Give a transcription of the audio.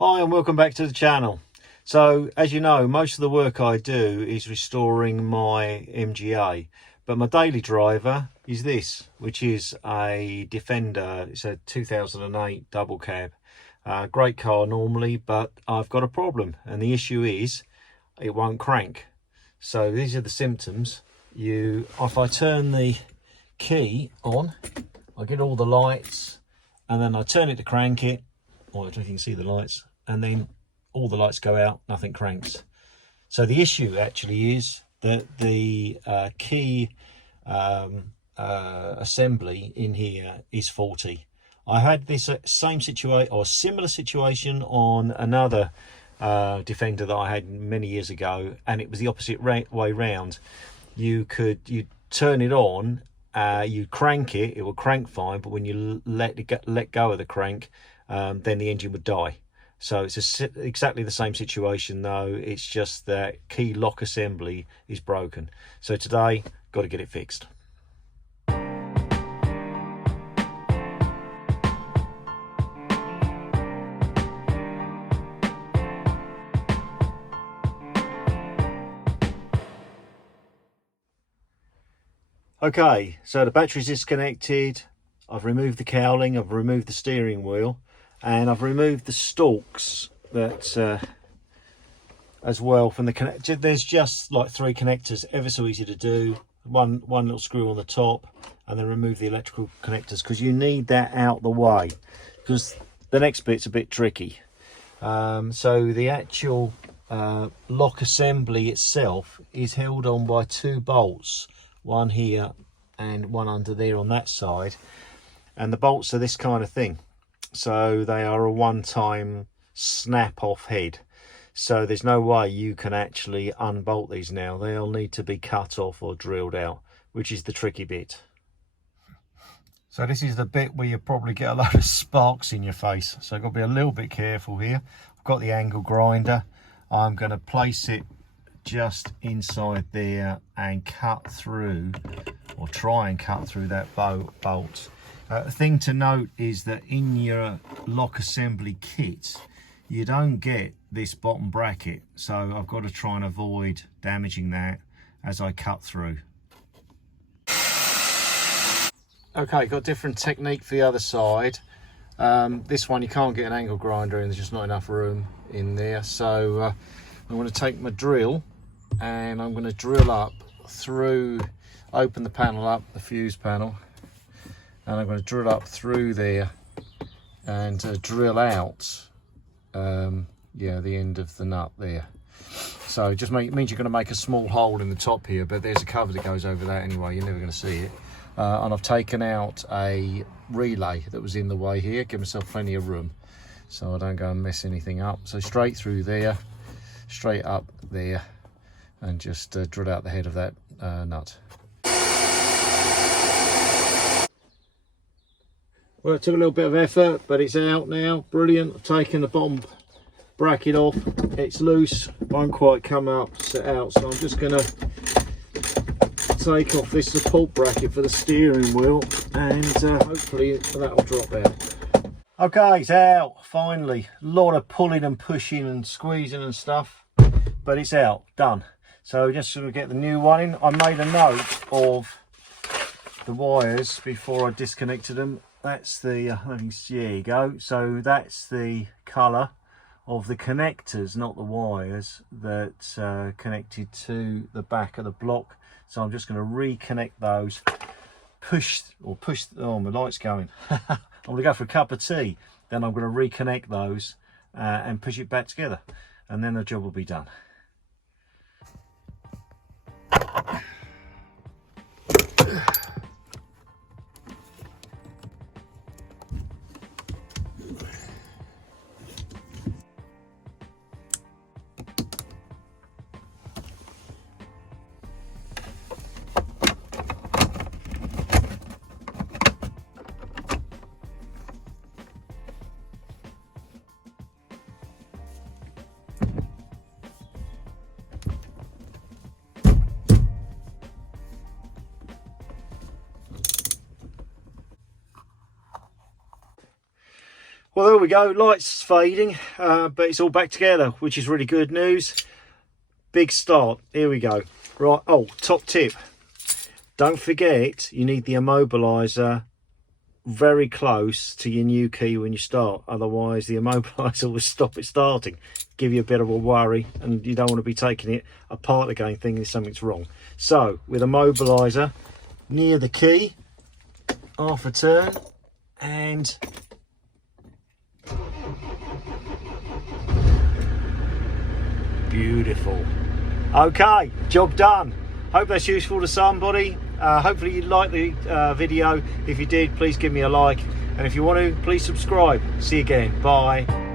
Hi and welcome back to the channel. So as you know, most of the work I do is restoring my MGA, but my daily driver is this, which is a Defender. It's a 2008 double cab. Great car normally, but I've got a problem, and the issue is it won't crank. So these are the symptoms. If I turn the key on, I get all the lights, and then I turn it to crank it. I don't know if you can see the lights, and then all the lights go out, nothing cranks. So the issue actually is that the key assembly in here is faulty. I had this same situation or similar situation on another Defender that I had many years ago, and it was the opposite way round. You turn it on, you crank it, it will crank fine, but when you let go of the crank, then the engine would die. So it's exactly the same situation, though it's just that key lock assembly is broken. So today, got to get it fixed. Okay, so the battery's disconnected. I've removed the cowling, I've removed the steering wheel, and I've removed the stalks that as well from the connector. There's just like 3 connectors, ever so easy to do. One little screw on the top, and then remove the electrical connectors, because you need that out the way, because the next bit's a bit tricky. So the actual lock assembly itself is held on by 2 bolts, one here and one under there on that side, and the bolts are this kind of thing. So they are a one-time snap off head, so there's no way you can actually unbolt these now. They'll need to be cut off or drilled out, which is the tricky bit. So this is the bit where you probably get a load of sparks in your face, so I've got to be a little bit careful here. I've got the angle grinder. I'm going to place it just inside there and cut through, or try and cut through that bolt. The thing to note is that in your lock assembly kit, you don't get this bottom bracket, so I've got to try and avoid damaging that as I cut through. Okay, got different technique for the other side. This one you can't get an angle grinder and there's just not enough room in there, so I'm going to take my drill and I'm going to drill up through, open the panel up, the fuse panel, and I'm going to drill up through there and drill out the end of the nut there. So just means you're going to make a small hole in the top here, but there's a cover that goes over that anyway, you're never going to see it. And I've taken out a relay that was in the way here, give myself plenty of room so I don't go and mess anything up. So straight through there, straight up there, and just drill out the head of that nut. Well, it took a little bit of effort, but it's out now. Brilliant. I've taken the bottom bracket off. It's loose, won't quite come out, set out. So I'm just going to take off this support bracket for the steering wheel, and hopefully that'll drop out. Okay, it's out, finally. A lot of pulling and pushing and squeezing and stuff, but it's out, done. So just sort of get the new one in. I made a note of the wires before I disconnected them. That's the, there you go. So that's the colour of the connectors, not the wires, that connected to the back of the block. So I'm just going to reconnect those. Oh, my light's going. I'm going to go for a cup of tea. Then I'm going to reconnect those and push it back together. And then the job will be done. Well, there we go, lights fading, but it's all back together, which is really good news. Big start, here we go. Right, oh, top tip. Don't forget, you need the immobiliser very close to your new key when you start. Otherwise, the immobiliser will stop it starting. Give you a bit of a worry, and you don't want to be taking it apart again thinking something's wrong. So, with immobiliser near the key, half a turn, and beautiful. Okay, job done. Hope that's useful to somebody. Hopefully you liked the video. If you did, please give me a like, and if you want to, please subscribe. See you again. Bye.